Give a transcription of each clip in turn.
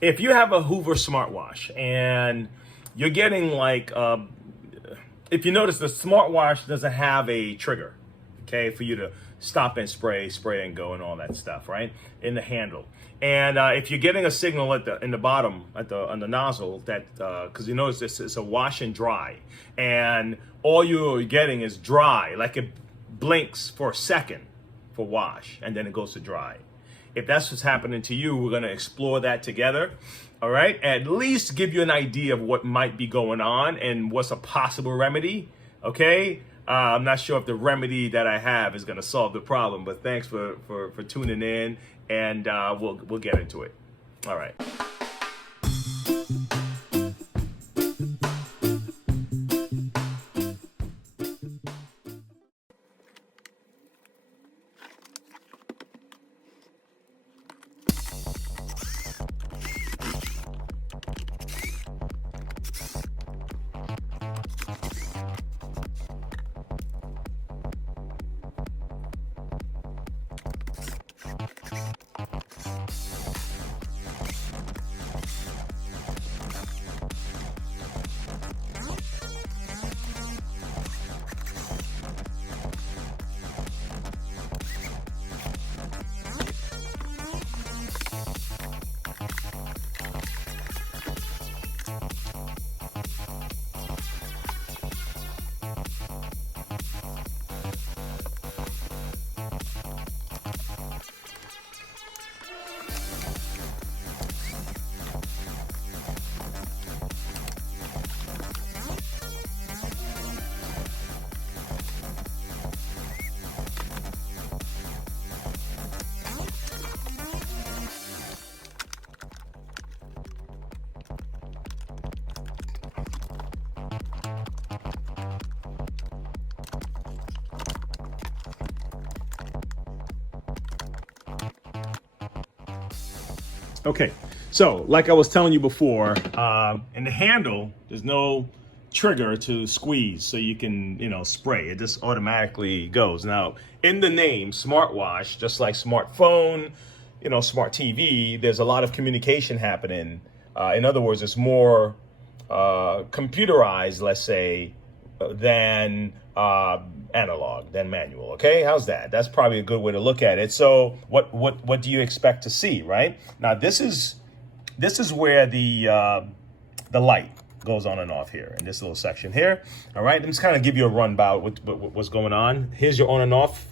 if you have a Hoover Smartwash and you're getting like, if you notice, the smartwash doesn't have a trigger, okay, for you to stop and spray and go and all that stuff, right, in the handle. And if you're getting a signal in the bottom on the nozzle, that because you notice this is a wash and dry, and all you're getting is dry, like it blinks for a second for wash and then it goes to dry. If that's what's happening to you, we're going to explore that together. All right. At least give you an idea of what might be going on and what's a possible remedy. Okay. I'm not sure if the remedy that I have is going to solve the problem, but thanks for tuning in, and we'll get into it. All right. Okay, so like I was telling you before, in the handle, there's no trigger to squeeze, so you can, spray. It just automatically goes. Now, in the name, smartwash, just like smartphone, smart TV, there's a lot of communication happening. In other words, it's more computerized, let's say, than analog, than manual. Okay, how's that? That's probably a good way to look at it. So what do you expect to see, right? Now this is where the light goes on and off here in this little section here. All right, let me just kind of give you a run about what's going on. Here's your on and off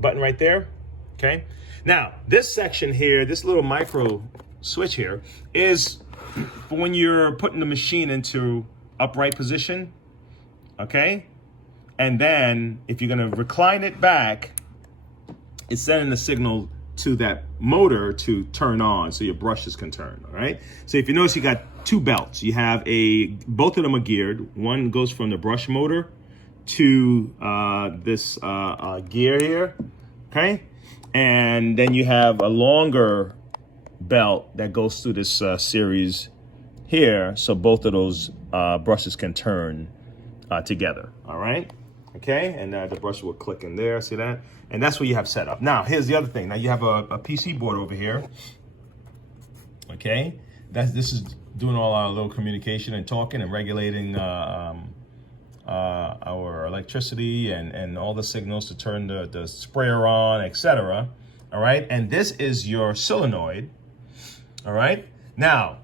button right there. Okay, now this section here, this little micro switch here, is for when you're putting the machine into upright position. Okay, and then if you're going to recline it back, it's sending the signal to that motor to turn on so your brushes can turn. All right, so if you notice, you got two belts. You have both of them are geared. One goes from the brush motor to this gear here. Okay, and then you have a longer belt that goes through this series here, so both of those brushes can turn together. All right, okay, and the brush will click in there. See that? And that's what you have set up. Now here's the other thing. Now you have a PC board over here. Okay, this is doing all our little communication and talking and regulating our electricity and all the signals to turn the sprayer on, etc. All right, and this is your solenoid. All right, now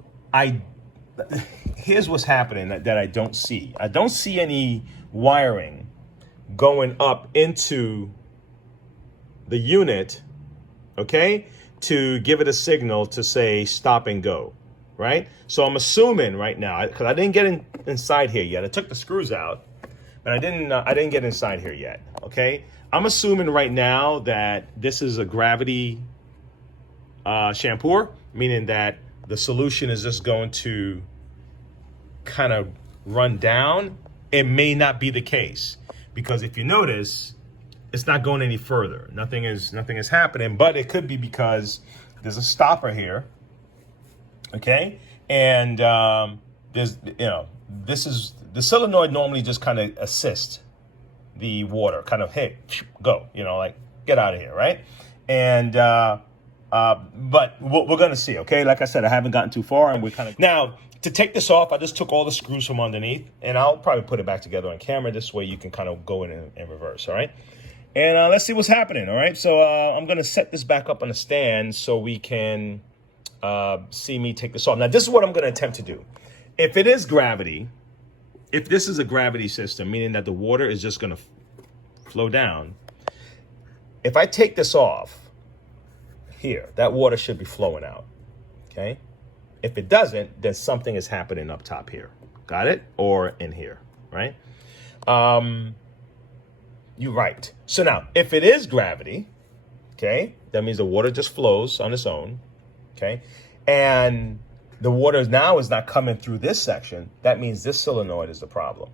here's what's happening that I don't see. I don't see any wiring going up into the unit, okay, to give it a signal to say stop and go, right? So I'm assuming right now, because I didn't get inside here yet. I took the screws out, but I didn't get inside here yet, okay? I'm assuming right now that this is a gravity shampooer, meaning that the solution is just going to kind of run down. It may not be the case, because if you notice, it's not going any further. Nothing is happening, but it could be because there's a stopper here, okay? And there's, this is, the solenoid normally just kind of assists the water, kind of, hey, go, like get out of here, right? And But we're going to see, okay? Like I said, I haven't gotten too far, and we're kind of... Now, to take this off, I just took all the screws from underneath, and I'll probably put it back together on camera. This way you can kind of go in reverse, all right? And let's see what's happening, all right? So I'm going to set this back up on a stand so we can see me take this off. Now, this is what I'm going to attempt to do. If it is gravity, if this is a gravity system, meaning that the water is just going to flow down, if I take this off here, that water should be flowing out, okay? If it doesn't, then something is happening up top here. Got it? Or in here, right? You're right. So now, if it is gravity, okay, that means the water just flows on its own, okay? And the water now is not coming through this section. That means this solenoid is the problem.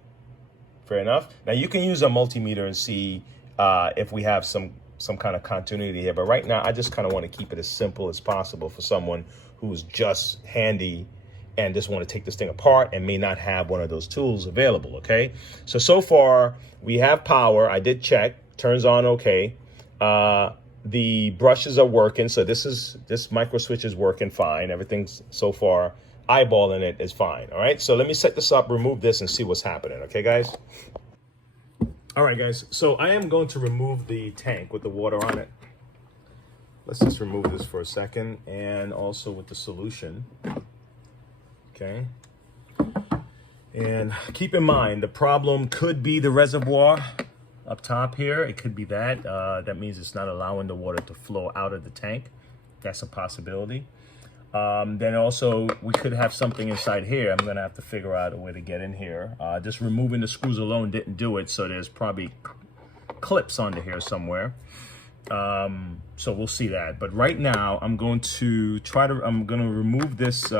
Fair enough? Now, you can use a multimeter and see if we have some kind of continuity here. But right now, I just kind of want to keep it as simple as possible for someone who's just handy and just want to take this thing apart and may not have one of those tools available, okay? So far, we have power. I did check. Turns on okay. The brushes are working. So this micro switch is working fine. Everything's so far eyeballing it is fine, all right? So let me set this up, remove this, and see what's happening, okay, guys? All right, guys. So I am going to remove the tank with the water on it. Let's just remove this for a second, and also with the solution. Okay. And keep in mind, the problem could be the reservoir up top here. It could be that. That means it's not allowing the water to flow out of the tank. That's a possibility. Then also, we could have something inside here. I'm going to have to figure out a way to get in here. Just removing the screws alone didn't do it, so there's probably clips under here somewhere. So we'll see that. But right now, I'm going to remove this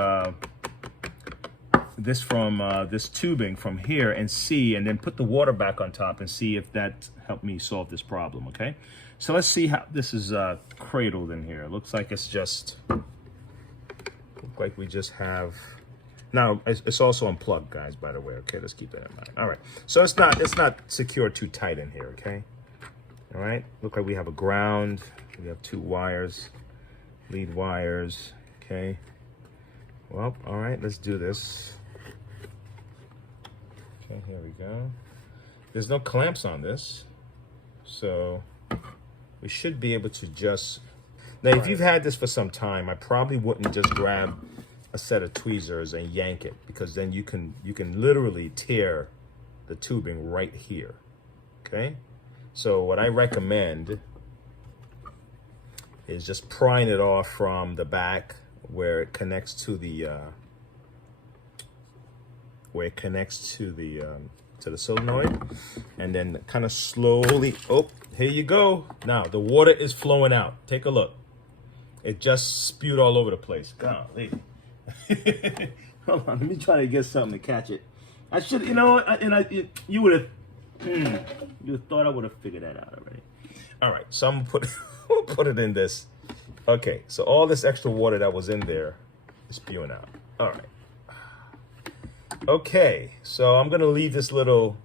this tubing from here and see, and then put the water back on top and see if that helped me solve this problem, okay? So let's see how this is cradled in here. It looks like it's just... like we just have now. It's also unplugged, guys, by the way. Okay, let's keep that in mind. All right, so it's not secured too tight in here. Okay, all right. Look like we have a ground. We have two wires, lead wires. Okay, well, all right, let's do this. Okay, here we go. There's no clamps on this, so we should be able to just... Now, if you've had this for some time, I probably wouldn't just grab a set of tweezers and yank it, because then you can literally tear the tubing right here, okay? So what I recommend is just prying it off from the back where it connects to the to the solenoid, and then kind of slowly, oh, here you go. Now the water is flowing out. Take a look. It just spewed all over the place. Golly. Hold on, let me try to get something to catch it. I should, you know, you would have, you thought I would have figured that out already. All right, so I'm gonna put it in this. Okay, so all this extra water that was in there is spewing out. All right. Okay, so I'm gonna leave this little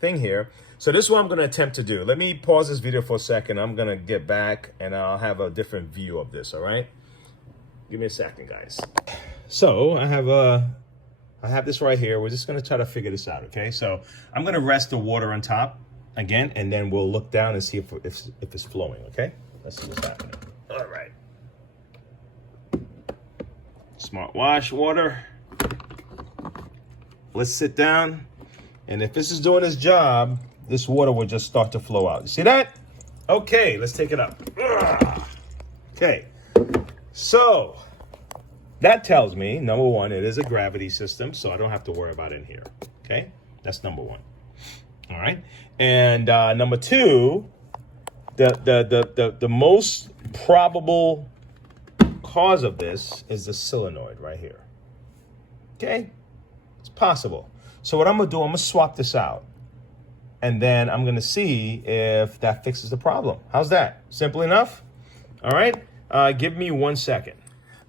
thing here. So this is what I'm going to attempt to do. Let me pause this video for a second. I'm going to get back and I'll have a different view of this, all right? Give me a second, guys. So I have this right here. We're just going to try to figure this out, okay? So I'm going to rest the water on top again, and then we'll look down and see if it's flowing, okay? Let's see what's happening. All right. Smartwash water. Let's sit down. And if this is doing its job, this water will just start to flow out. You see that? Okay, let's take it up. Okay, so that tells me, number one, it is a gravity system, so I don't have to worry about it in here. Okay, that's number one. All right, and number two, the most probable cause of this is the solenoid right here. Okay, it's possible. So what I'm gonna do, I'm gonna swap this out, and then I'm gonna see if that fixes the problem. How's that? Simple enough? All right, give me 1 second.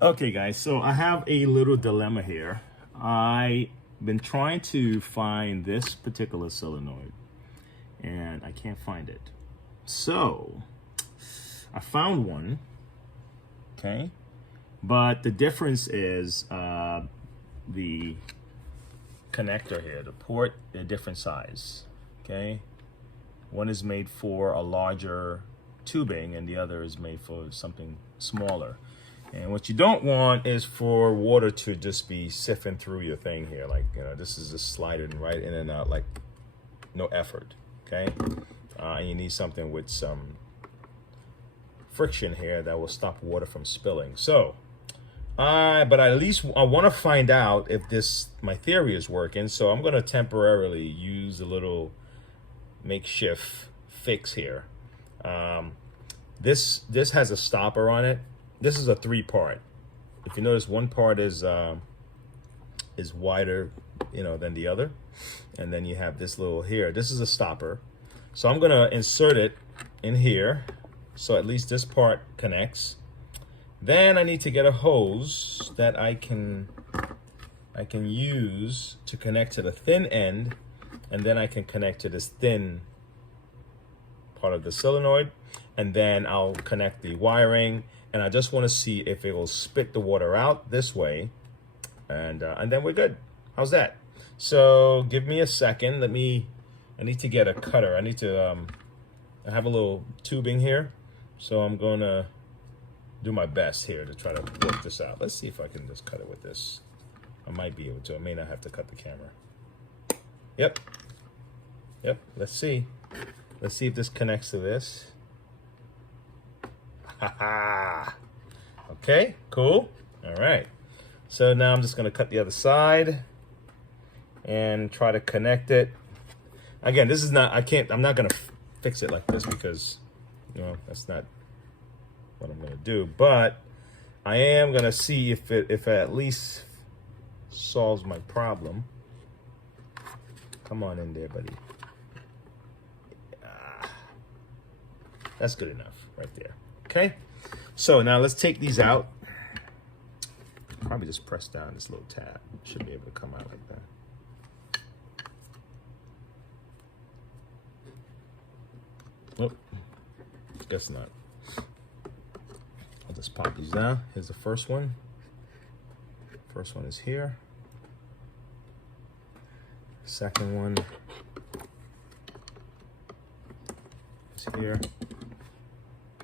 Okay, guys, so I have a little dilemma here. I've been trying to find this particular solenoid, and I can't find it. So I found one, okay? But the difference is the connector here, the port, they're different size, okay? One is made for a larger tubing and the other is made for something smaller. And what you don't want is for water to just be sifting through your thing here. Like, you know, this is just sliding right in and out like no effort, okay? And you need something with some friction here that will stop water from spilling. So, but at least I want to find out if my theory is working. So I'm going to temporarily use a little makeshift fix here. This has a stopper on it. This is a 3-part. If you notice, one part is wider, you know, than the other, and then you have this little here. This is a stopper. So I'm gonna insert it in here, so at least this part connects. Then I need to get a hose that I can use to connect to the thin end, and then I can connect to this thin part of the solenoid, and then I'll connect the wiring. And I just want to see if it will spit the water out this way, and then we're good. How's that? So give me a second. I need to get a cutter. I need to I have a little tubing here, so I'm gonna do my best here to try to work this out. Let's see if I can just cut it with this. I might be able to. I may not have to cut the camera. Yep. Let's see if this connects to this. Okay, cool. All right. So now I'm just going to cut the other side and try to connect it. Again, this is not, I'm not going to fix it like this because, you know, that's not what I'm going to do. But I am going to see if it at least solves my problem. Come on in there, buddy. That's good enough right there. Okay, so now let's take these out. Probably just press down this little tab. Should be able to come out like that. Oh, guess not. I'll just pop these down. Here's the first one. First one is here. Second one is here.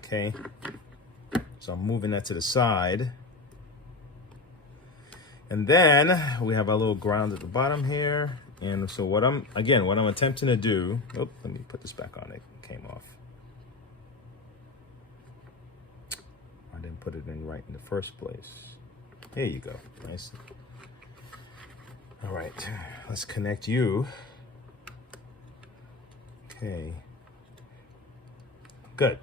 Okay, so I'm moving that to the side. And then we have our little ground at the bottom here. And so what I'm attempting to do, let me put this back on, it came off. I didn't put it in right in the first place. There you go, nice. All right, let's connect you. Okay, good.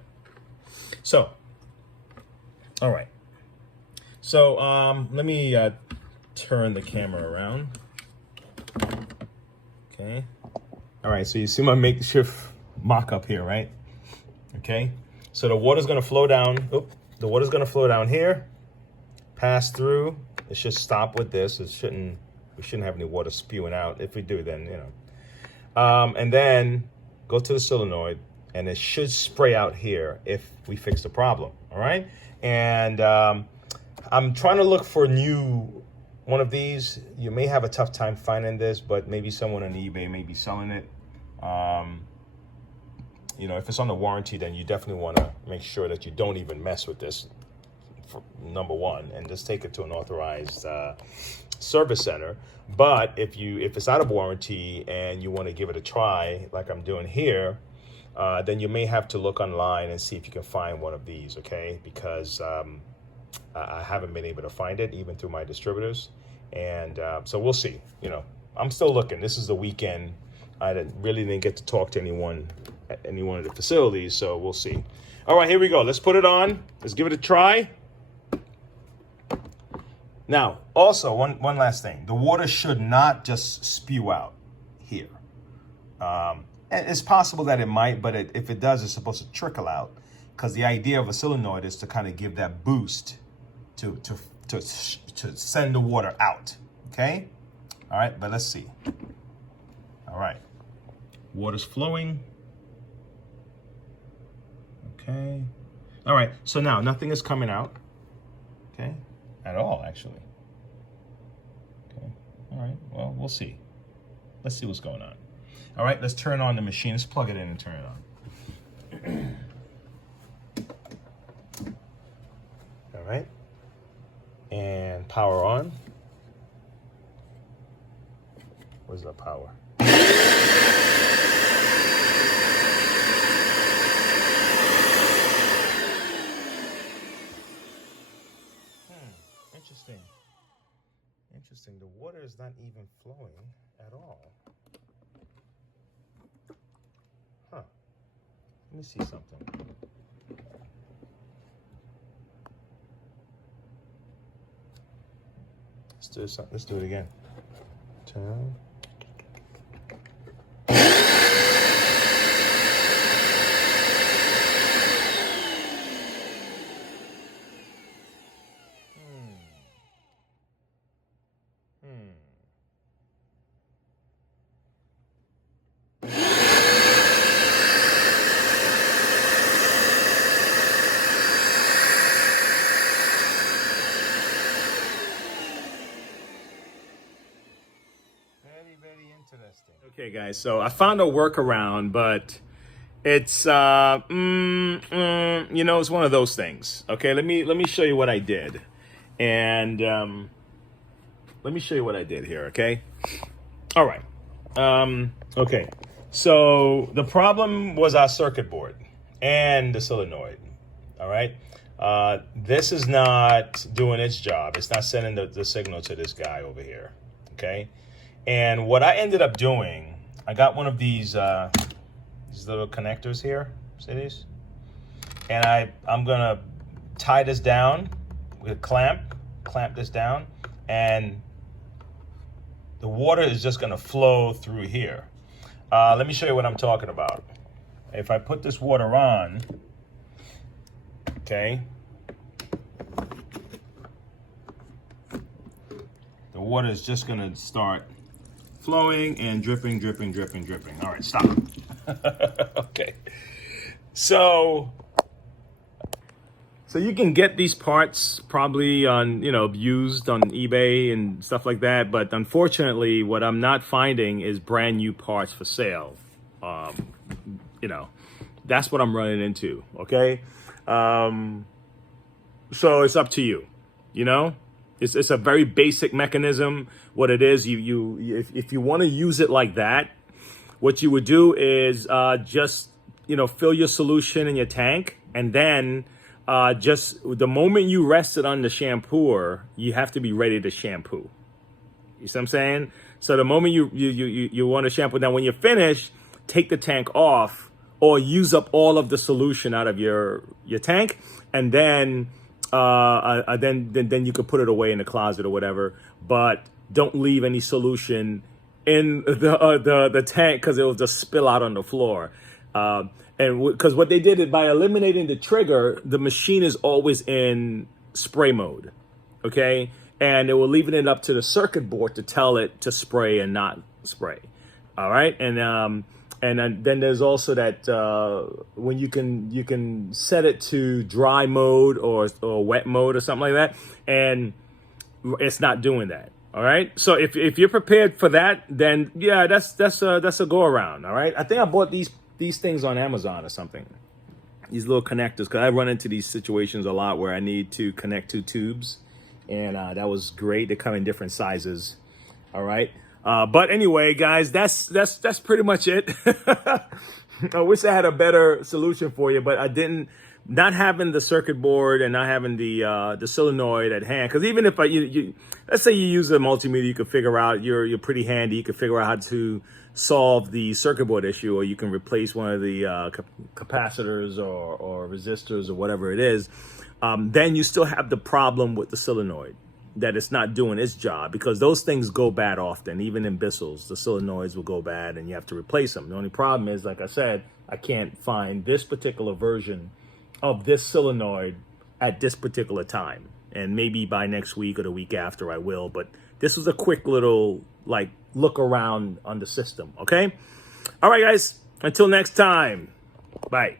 So, all right. So let me turn the camera around. Okay. All right, so you see my makeshift mock-up here, right? Okay. So the water's gonna flow down. The water's gonna flow down here, pass through. It should stop with this. We shouldn't have any water spewing out. If we do, then, you know. And then go to the solenoid, and it should spray out here if we fix the problem, all right? And I'm trying to look for one of these. You may have a tough time finding this, but maybe someone on eBay may be selling it. You know, if it's on the warranty, then you definitely want to make sure that you don't even mess with this, for number one, and just take it to an authorized service center. But if it's out of warranty and you want to give it a try, like I'm doing here, then you may have to look online and see if you can find one of these, okay? Because I haven't been able to find it, even through my distributors. And so we'll see. You know, I'm still looking. This is the weekend. I really didn't get to talk to anyone at any one of the facilities, so we'll see. All right, here we go. Let's put it on. Let's give it a try. Now, also, one last thing. The water should not just spew out here. It's possible that it might, but if it does, it's supposed to trickle out, because the idea of a solenoid is to kind of give that boost to send the water out, okay? All right, but let's see. All right, water's flowing. Okay. All right, so now nothing is coming out. okay, at all, actually. Okay, all right, well, we'll see. Let's see what's going on. All right, let's turn on the machine. Let's plug it in and turn it on. All right, and power on. Where's the power? Interesting. Interesting. The water is not even flowing at all. Huh. Let me see something. Let's do it again. Turn. Very interesting. Okay, guys, so I found a workaround, but it's you know, it's one of those things. Okay, let me show you what I did, and let me show you what I did here. Okay, all right. Okay, so the problem was our circuit board and the solenoid. All right. This is not doing its job. It's not sending the signal to this guy over here. Okay. And what I ended up doing, I got one of these little connectors here. See these? And I'm gonna tie this down with a clamp this down, and the water is just gonna flow through here. Let me show you what I'm talking about. If I put this water on, okay, the water is just gonna start flowing and dripping, dripping, dripping, dripping. All right, stop. Okay. So you can get these parts probably on, used on eBay and stuff like that. But unfortunately, what I'm not finding is brand new parts for sale. That's what I'm running into. Okay. So it's up to you, It's a very basic mechanism. What it is, if you want to use it like that, what you would do is just fill your solution in your tank, and then just the moment you rest it on the shampooer, you have to be ready to shampoo. You see what I'm saying? So the moment you want to shampoo, now when you're finished, take the tank off or use up all of the solution out of your tank, and then you could put it away in the closet or whatever, but don't leave any solution in the tank, because it will just spill out on the floor. And because what they did is, by eliminating the trigger, the machine is always in spray mode, okay? And they were leaving it up to the circuit board to tell it to spray and not spray, all right? And then there's also that when you can set it to dry mode or wet mode or something like that, and it's not doing that. All right. So if you're prepared for that, then yeah, that's a go around. All right. I think I bought these things on Amazon or something. These little connectors, because I run into these situations a lot where I need to connect two tubes, and that was great. They come in different sizes. All right. But anyway, guys, that's pretty much it. I wish I had a better solution for you, but I didn't. Not having the circuit board and not having the solenoid at hand, because even if let's say you use a multimeter, you could figure out you're pretty handy. You could figure out how to solve the circuit board issue, or you can replace one of the capacitors or resistors or whatever it is. Then you still have the problem with the solenoid, that it's not doing its job, because those things go bad often. Even in Bissell's, the solenoids will go bad and you have to replace them. The only problem is, like I said, I can't find this particular version of this solenoid at this particular time. And maybe by next week or the week after I will. But this was a quick little look around on the system, okay? All right, guys, until next time, bye.